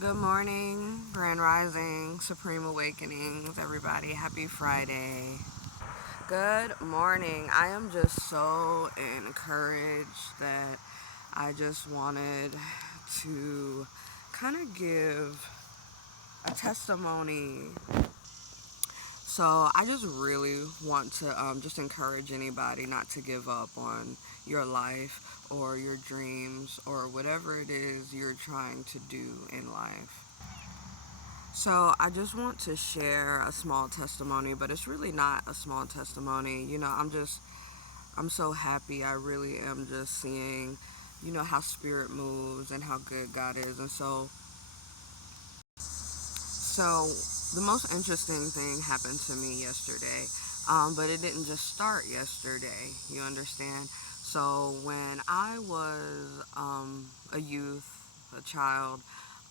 Good morning, Grand Rising, Supreme Awakenings, everybody. Happy Friday. Good morning. I am just so encouraged that I just wanted to kind of give a testimony. So I just really want to just encourage anybody not to give up on your life or your dreams or whatever it is you're trying to do in life. So I just want to share a small testimony, but it's really not a small testimony. I'm so happy. I really am just seeing, how spirit moves and how good God is. So the most interesting thing happened to me yesterday, but it didn't just start yesterday. You understand? So when I was a youth, a child,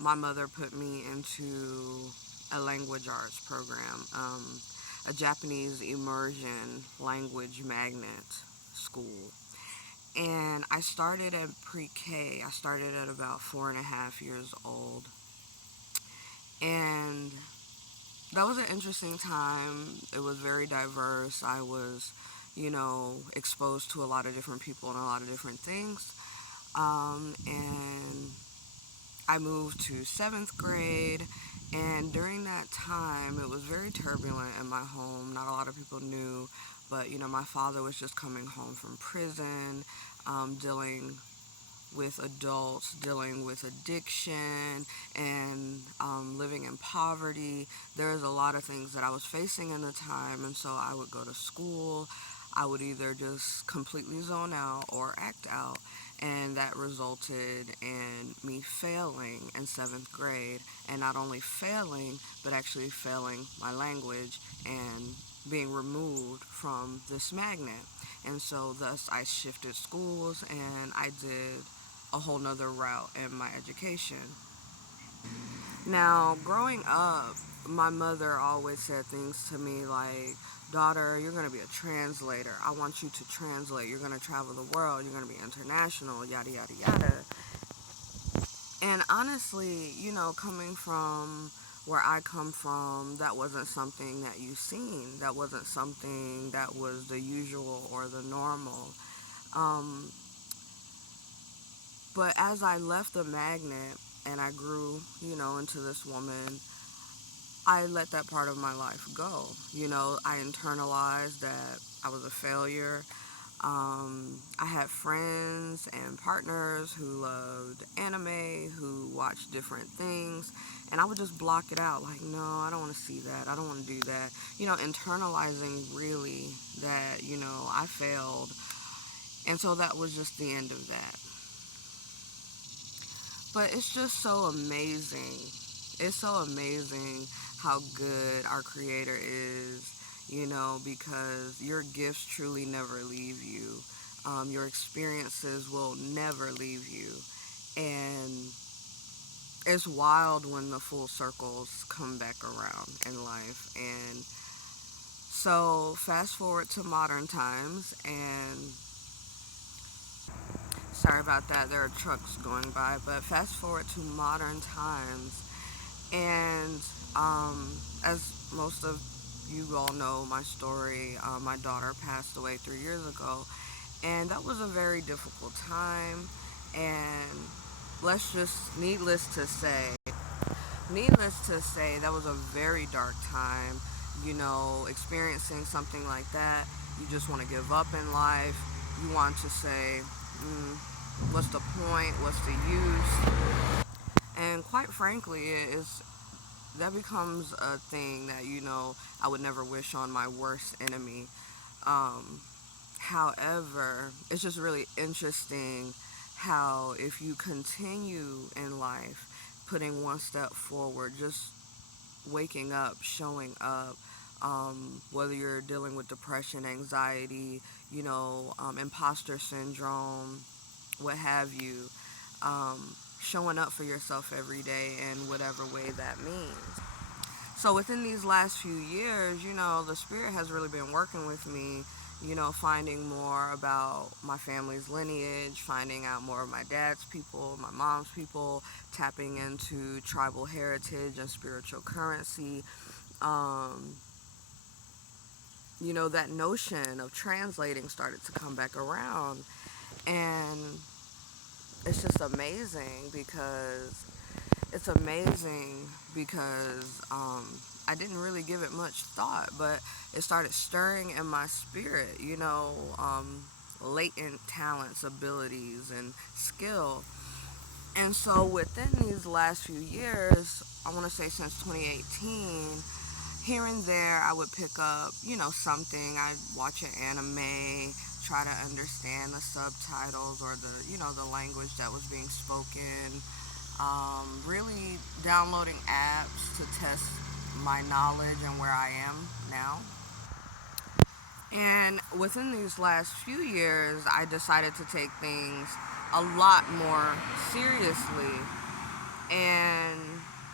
my mother put me into a language arts program, a Japanese immersion language magnet school. And I started at pre-K. I started at about 4.5 years old. And that was an interesting time. It was very diverse. I was, exposed to a lot of different people and a lot of different things. And I moved to seventh grade, and during that time, it was very turbulent in my home. Not a lot of people knew, but my father was just coming home from prison, dealing with adults, dealing with addiction, and living in poverty. There's a lot of things that I was facing in the time, and so I would go to school. I would either just completely zone out or act out, and that resulted in me failing in seventh grade, and not only failing, but actually failing my language and being removed from this magnet. And so, thus, I shifted schools and I did a whole nother route in my education. Now, growing up, my mother always said things to me like, daughter, you're going to be a translator. I want you to translate. You're going to travel the world. You're going to be international, yada, yada, yada. And honestly, coming from where I come from, that wasn't something that you seen. That wasn't something that was the usual or the normal. Um, but as I left the magnet and I grew, into this woman, I let that part of my life go. I internalized that I was a failure. I had friends and partners who loved anime, who watched different things, and I would just block it out like, no, I don't want to see that. I don't want to do that. Internalizing really that, I failed. And so that was just the end of that. But it's just so amazing. It's so amazing how good our Creator is, because your gifts truly never leave you. Your experiences will never leave you. And it's wild when the full circles come back around in life. And so, fast forward to modern times, and sorry about that, there are trucks going by, but fast forward to modern times, and as most of you all know my story, my daughter passed away 3 years ago, and that was a very difficult time. And let's just, needless to say, that was a very dark time. Experiencing something like that, you just want to give up in life. You want to say, what's the point? What's the use? And quite frankly, that becomes a thing that I would never wish on my worst enemy. Um, However, it's just really interesting how if you continue in life, putting one step forward, just waking up, showing up, whether you're dealing with depression, anxiety, imposter syndrome, what have you, showing up for yourself every day in whatever way that means. So within these last few years, the spirit has really been working with me, finding more about my family's lineage, finding out more of my dad's people, my mom's people, tapping into tribal heritage and spiritual currency. Um, that notion of translating started to come back around. And it's just amazing because it's amazing because I didn't really give it much thought, but it started stirring in my spirit, latent talents, abilities, and skill. And so within these last few years, I want to say since 2018, here and there I would pick up, something. I'd watch an anime, try to understand the subtitles or the language that was being spoken. Really downloading apps to test my knowledge and where I am now. And within these last few years, I decided to take things a lot more seriously. And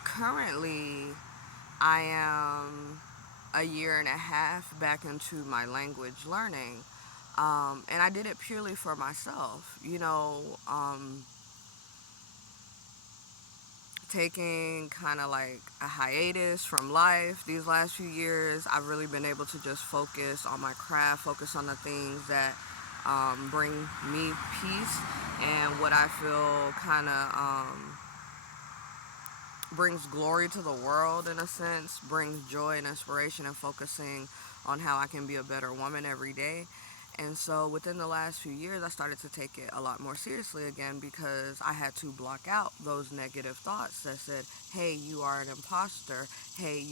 currently, I am a year and a half back into my language learning. And I did it purely for myself. Taking kind of like a hiatus from life these last few years, I've really been able to just focus on my craft, focus on the things that bring me peace and what I feel kind of brings glory to the world in a sense, brings joy and inspiration, and focusing on how I can be a better woman every day. And so within the last few years, I started to take it a lot more seriously again because I had to block out those negative thoughts that said, hey, you are an imposter. Hey,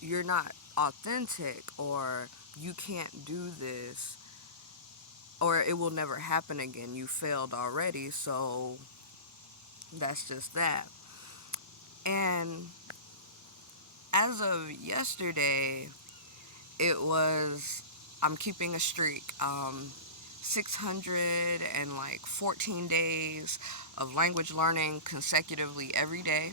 you're not authentic, or you can't do this, or it will never happen again. You failed already, so that's just that. And as of yesterday, it was I'm keeping a streak. 614 days of language learning consecutively every day.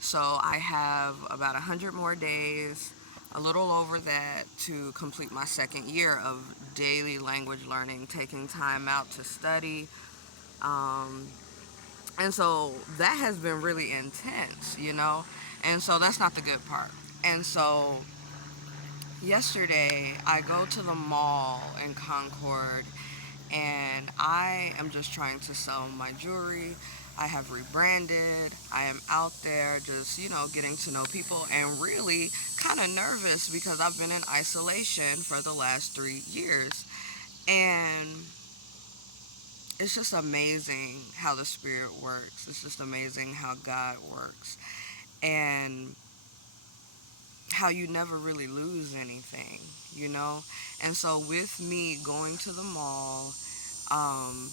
So I have about 100 more days, a little over that, to complete my second year of daily language learning, taking time out to study. Um, and so that has been really intense. And so that's not the good part. And so yesterday, I go to the mall in Concord and I am just trying to sell my jewelry. I have rebranded. I am out there just, getting to know people and really kind of nervous because I've been in isolation for the last 3 years. And it's just amazing how the Spirit works. It's just amazing how God works. And how you never really lose anything. And so with me going to the mall, um,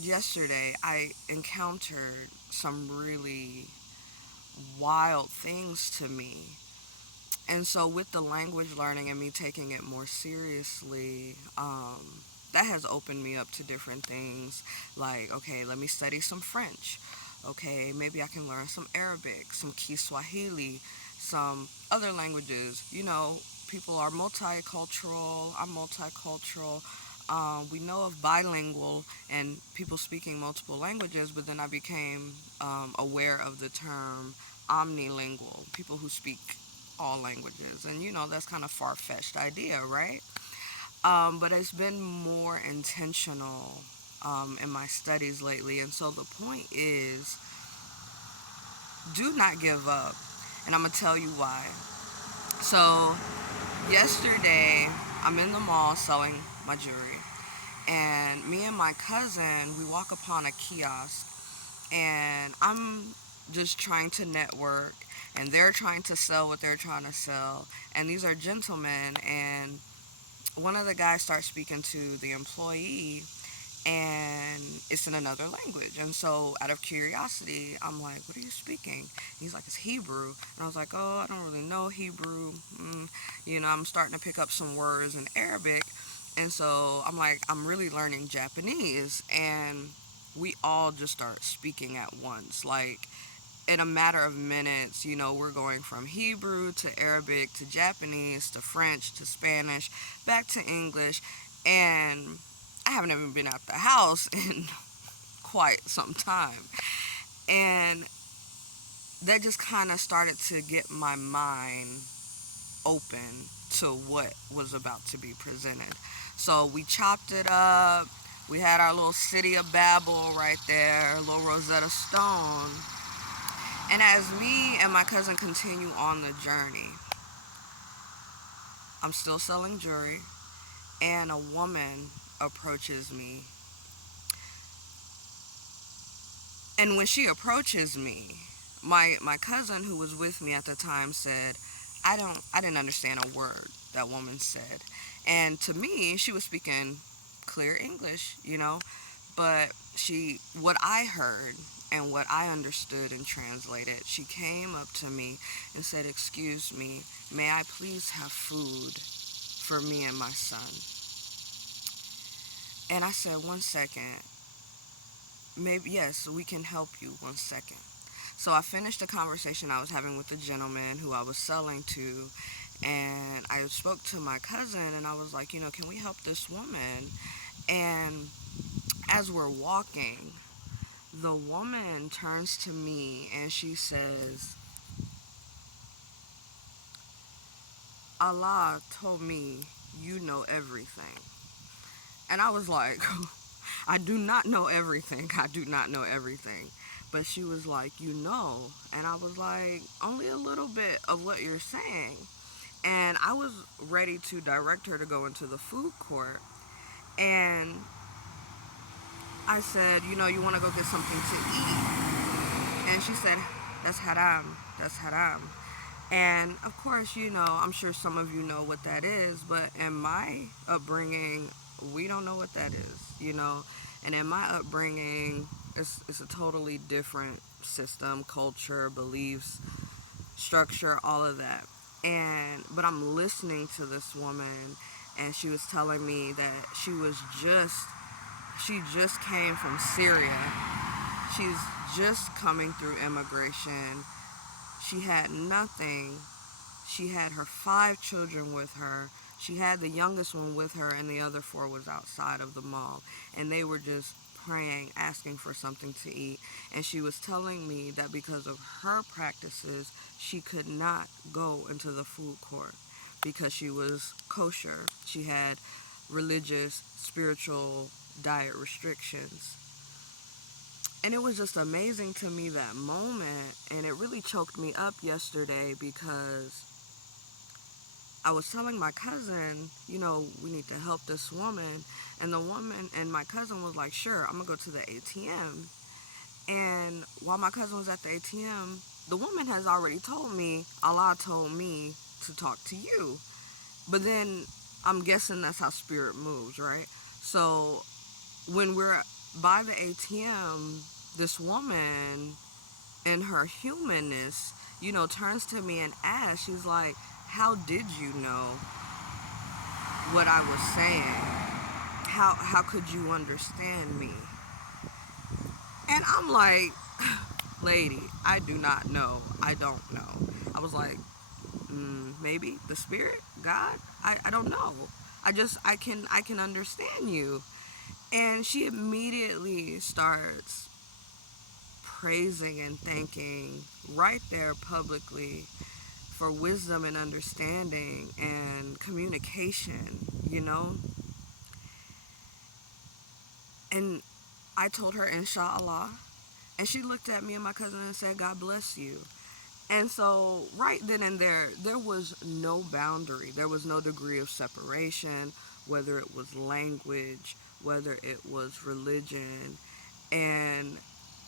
yesterday I encountered some really wild things to me. And so with the language learning and me taking it more seriously, that has opened me up to different things. Like, okay, let me study some French. Okay, maybe I can learn some Arabic, some Kiswahili, some other languages. People are multicultural. I'm multicultural. We know of bilingual and people speaking multiple languages, but then I became aware of the term omnilingual, people who speak all languages. And that's kind of far-fetched idea, right? But it's been more intentional in my studies lately. And so the point is, do not give up. And I'm going to tell you why. So yesterday, I'm in the mall selling my jewelry. And me and my cousin, we walk upon a kiosk. And I'm just trying to network. And they're trying to sell what they're trying to sell. And these are gentlemen. And one of the guys starts speaking to the employee, and it's in another language. And so out of curiosity, I'm like, what are you speaking? He's like, it's Hebrew. And I was like, oh, I don't really know Hebrew. I'm starting to pick up some words in Arabic. And so I'm like, I'm really learning Japanese. And we all just start speaking at once. Like, in a matter of minutes, we're going from Hebrew to Arabic to Japanese to French to Spanish back to English. And I haven't even been out the house in quite some time. And that just kind of started to get my mind open to what was about to be presented. So we chopped it up. We had our little city of Babel right there, a little Rosetta Stone. And as me and my cousin continue on the journey, I'm still selling jewelry, and a woman approaches me. And when she approaches me, my cousin who was with me at the time said, I didn't understand a word that woman said. And to me, she was speaking clear English, but what I heard and what I understood and translated, she came up to me and said, "Excuse me, may I please have food for me and my son?" And I said, "One second. Maybe, yes, we can help you. One second." So I finished the conversation I was having with the gentleman who I was selling to, and I spoke to my cousin, and I was like, can we help this woman? And as we're walking, the woman turns to me and she says, "Allah told me you know everything." And I was like, "I do not know everything. I do not know everything." But she was like, "You know." And I was like, "Only a little bit of what you're saying." And I was ready to direct her to go into the food court. And I said, "You want to go get something to eat?" And she said, "That's haram. That's haram." And of course, I'm sure some of you know what that is, but in my upbringing, we don't know what that is. And in my upbringing, it's a totally different system, culture, beliefs, structure, all of that. But I'm listening to this woman, and she was telling me that she just came from Syria. She's just coming through immigration. She had nothing. She had her 5 children with her. She had the youngest one with her, and the other 4 was outside of the mall. And they were just praying, asking for something to eat. And she was telling me that because of her practices, she could not go into the food court because she was kosher. She had religious, spiritual diet restrictions. And it was just amazing to me, that moment, and it really choked me up yesterday because I was telling my cousin, we need to help this woman. And the woman and my cousin was like, "Sure, I'm going to go to the ATM." And while my cousin was at the ATM, the woman has already told me, Allah told me to talk to you. But then I'm guessing that's how spirit moves, right? So when we're by the ATM, this woman, in her humanness, turns to me and asks, she's like, "How did you know what I was saying? How could you understand me?" And I'm like, "Lady, I do not know. I don't know." I was like, maybe the spirit, God? I don't know. I can understand you. And she immediately starts praising and thanking right there publicly for wisdom and understanding and communication. And I told her, "Inshallah." And she looked at me and my cousin and said, "God bless you." And so right then and there was no boundary. There was no degree of separation, whether it was language, whether it was religion. And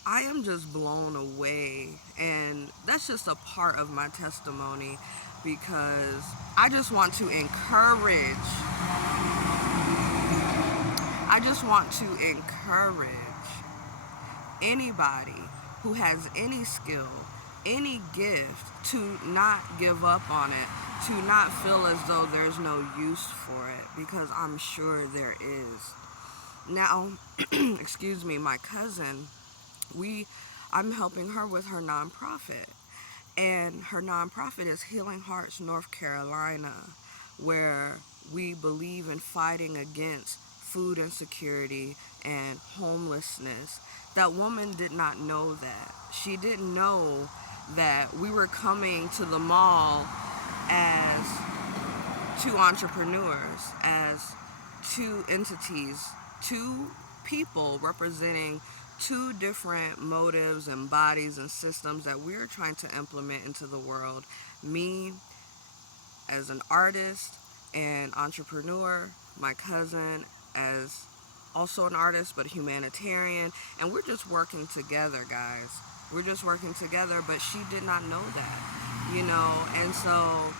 I am just blown away. And that's just a part of my testimony, because I just want to encourage, anybody who has any skill, any gift, to not give up on it, to not feel as though there's no use for it, because I'm sure there is. Now, excuse me, my cousin, I'm helping her with her nonprofit. And her nonprofit is Healing Hearts North Carolina, where we believe in fighting against food insecurity and homelessness. That woman did not know that. She didn't know that we were coming to the mall as two entrepreneurs, as two entities, two people representing two different motives and bodies and systems that we're trying to implement into the world. Me as an artist and entrepreneur, my cousin as also an artist but a humanitarian, and we're just working together, guys. We're just working together, but she did not know that. And so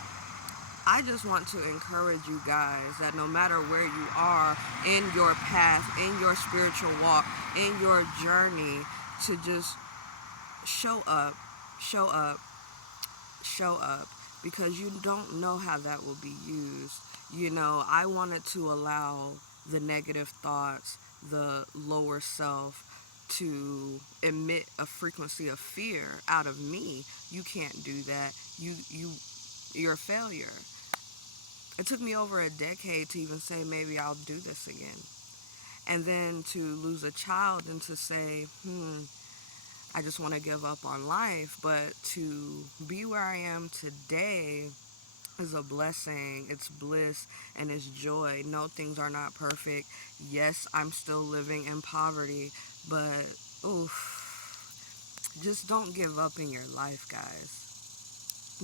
I just want to encourage you guys that no matter where you are in your path, in your spiritual walk, in your journey, to just show up, show up, show up, because you don't know how that will be used. I wanted to allow the negative thoughts, the lower self, to emit a frequency of fear out of me. You can't do that. You're a failure. It took me over a decade to even say maybe I'll do this again. And then to lose a child and to say, I just want to give up on life. But to be where I am today is a blessing. It's bliss and it's joy. No, things are not perfect. Yes, I'm still living in poverty, but just don't give up in your life, guys.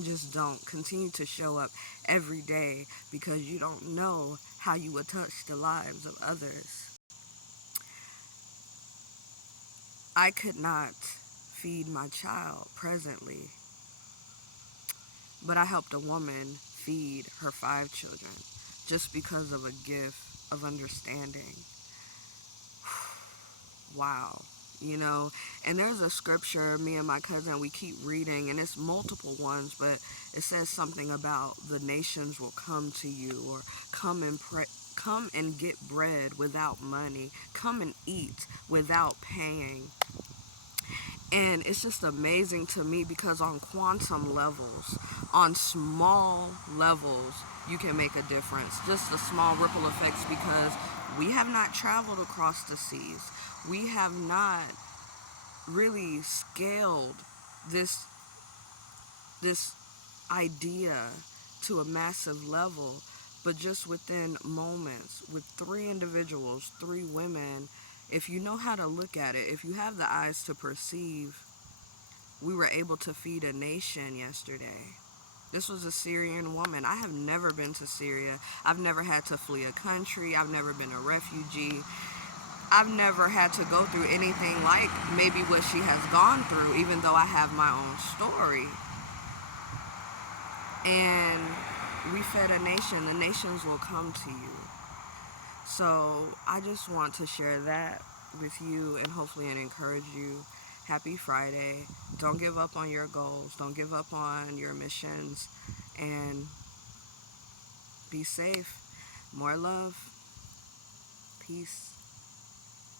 Just don't. Continue to show up every day, because you don't know how you will touch the lives of others. I could not feed my child presently, but I helped a woman feed her 5 children just because of a gift of understanding. Wow. And there's a scripture me and my cousin, we keep reading, and it's multiple ones, but it says something about the nations will come to you, or come and get bread without money, come and eat without paying. And it's just amazing to me, because on quantum levels, on small levels, you can make a difference. Just the small ripple effects, because we have not traveled across the seas. We have not really scaled this idea to a massive level, but just within moments, with 3 individuals, 3 women, if you know how to look at it, if you have the eyes to perceive, we were able to feed a nation yesterday. This was a Syrian woman. I have never been to Syria. I've never had to flee a country. I've never been a refugee. I've never had to go through anything like maybe what she has gone through, even though I have my own story. And we fed a nation. The nations will come to you. So I just want to share that with you, and hopefully encourage you. Happy Friday. Don't give up on your goals. Don't give up on your missions. And be safe. More love. Peace.